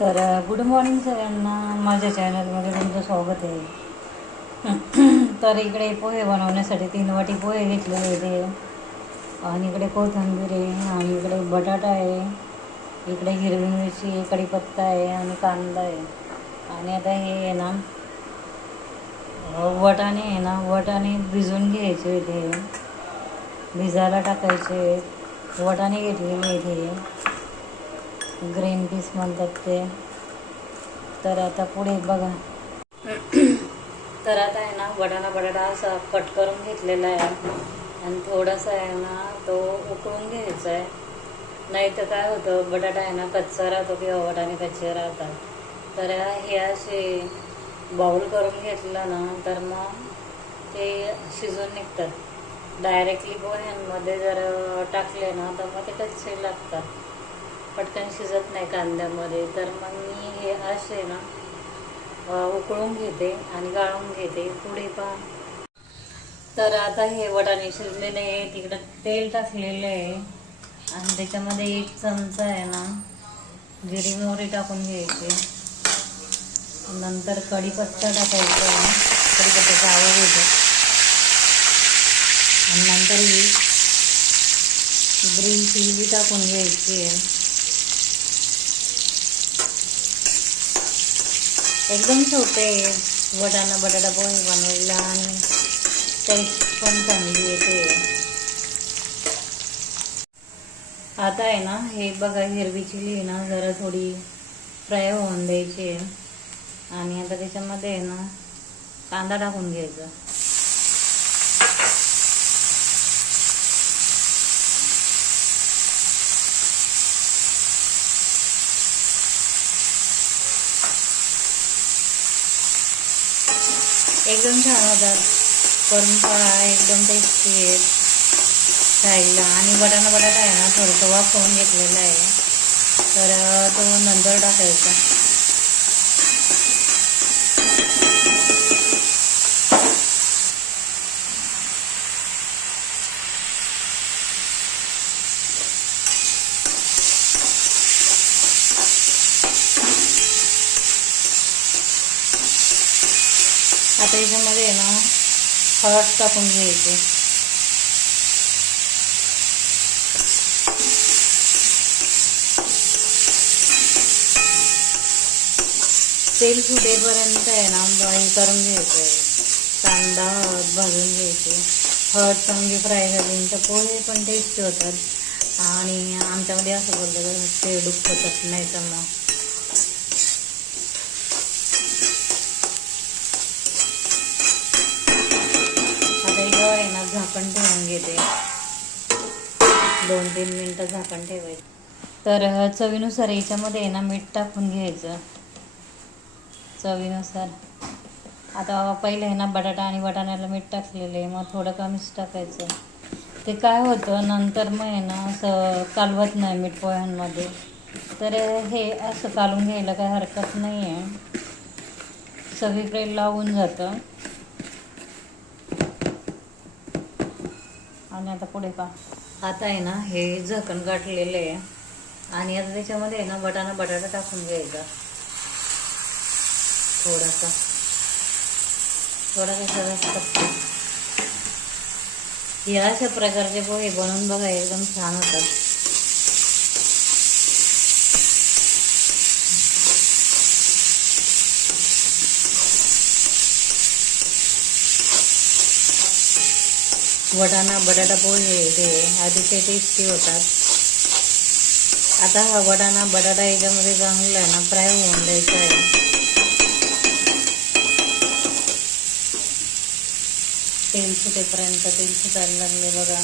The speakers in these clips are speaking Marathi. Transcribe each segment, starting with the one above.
तर गुड मॉर्निंग सगळ्यांना, माझ्या चॅनलमध्ये तुमचं स्वागत आहे. तर इकडे पोहे बनवण्यासाठी 3 वाटी पोहे घेतलेले होते. आणि इकडे कोथिंबीर आहे, आणि इकडे बटाटा आहे, इकडे हिरवी मिरची, कढीपत्ता आहे आणि कांदा आहे. आणि आता हे आहे ना वटाणे आहे ना, वटाणे भिजवून घ्यायचे होते, भिजायला टाकायचे. वटाणे घेतलेले इथे, ग्रीन पीस म्हणतात ते. तर आता पुढे बघा. तर आता आहे ना बटाटा असा कट करून घेतलेला आहे, आणि थोडासा आहे ना तो उकळून घ्यायचा आहे. नाही तर काय होतं, बटाटा आहे ना कच्चा राहतो किंवा वटाणे कच्चे राहतात. तर हे असे बाउल करून घेतलं ना तर मग ते शिजून निघतात. डायरेक्टली पोह्यांमध्ये जर टाकले ना तर मग ते कच्चे लागतात, पटकन शिजत नाही कांद्यामध्ये. तर मग मी हे असे ना उकळून घेते आणि गाळून घेते. पुढे पहा. तर आता हे वटाणे शिजलेले आहे, तिकडं तेल टाकलेलं आहे, आणि त्याच्यामध्ये 1 चमचा आहे ना जिरी मोहरी टाकून घ्यायची. नंतर कढीपत्ता टाकायचा, कढीपत्त्याचा आवाज येतो. आणि नंतर ही ग्रीन चिली टाकून घ्यायची आहे. एकदम सोपे बटाटा पोहे बनवायला, आणि टेस्ट पण चांगली येते. आता आहे ना हे बघा, हिरवी चिली आहे ना जरा थोडी फ्राय होऊन द्यायची आहे. आणि आता त्याच्यामध्ये आहे ना कांदा टाकून घ्यायचा. एकदम छान होतात, करून पहा, एकदम टेस्टी आहेत खायला. आणि बटाटा आहे ना थोडंसं वाफवून घेतलेलं आहे, तर तो नंतर टाकायचा. आता याच्यामध्ये आहे ना हळद टाकून घ्यायची. तेल सुटेपर्यंत आहे ना बॉईल करून घ्यायचं आहे. कांदा हळद भाजून घ्यायची. हळद चांगली फ्राय झाली तर पोहे पण टेस्टी होतात. आणि आमच्यामध्ये असं बोललं तर ते दुखतात नाही तर मग. आता याच्यावर आहे ना झाकण ठेवून घेते, 2-3 मिनटं झाकण ठेवायचं. तर चवीनुसार याच्यामध्ये आहे ना मीठ टाकून घ्यायचं, चवीनुसार. आता पहिले आहे ना बटाटा आणि वाटाण्याला मीठ टाकलेलं आहे, मग थोडं कमीच टाकायचं. ते काय होतं नंतर मग आहे ना असं कालवत नाही मीठ पोह्यांमध्ये. तर हे असं कालवून घ्यायला काही हरकत नाही आहे, सगळीकडे लावून जातं. आणि आता पुढे पहा. आता आहे ना हे झाकण गाठलेलं आहे, आणि आता त्याच्यामध्ये आहे ना बटाटा टाकून घ्यायचा. थोडासा जास्त. या अशा प्रकारचे पोहे बनवून बघा, एकदम छान होतात. बटाटा पोहे हे अतिशय टेस्टी होतात. आता हा बटाटा याच्यामध्ये चांगला आहे ना फ्राय होऊन द्यायचा आहे. तेल सुटेपर्यंत, तेल सुटायला लागले बघा.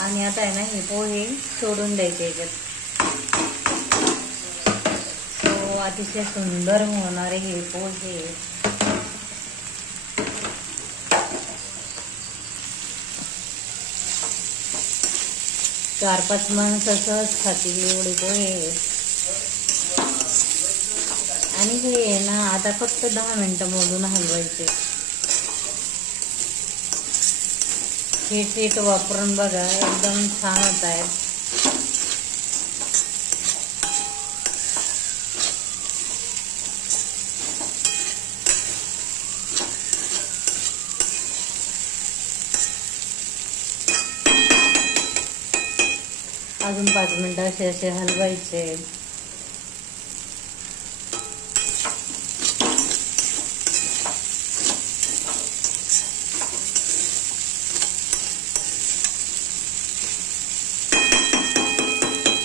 आणि आता आहे ना हे पोहे सोडून द्यायचे याच्यात. तो अतिशय सुंदर होणारे हे पोहे. 4-5 माणसं सहज खातील एवढे पोहे. आणि हे आहे ना, आता फक्त 10 मिनटं मोजून हलवायचे. हे ट्रीट वापरून बघा, एकदम छान होत आहे. अजून 5 मिनटं असे हलवायचे.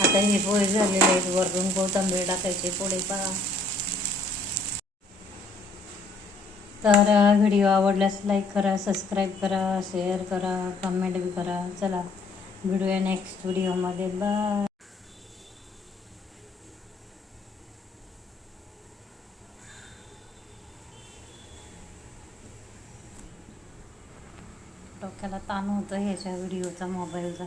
आता हे पोहे झालेले आहेत, वरून कोथिंबीर टाकायचे पुढे पहा. तर व्हिडिओ आवडल्यास लाईक करा, सबस्क्राईब करा, शेअर करा, कमेंट बी करा. चला भेटूया नेक्स्ट व्हिडिओमध्ये. बाय. डोक्याला ताण होतं ह्याच्या व्हिडिओचा, मोबाईलचा.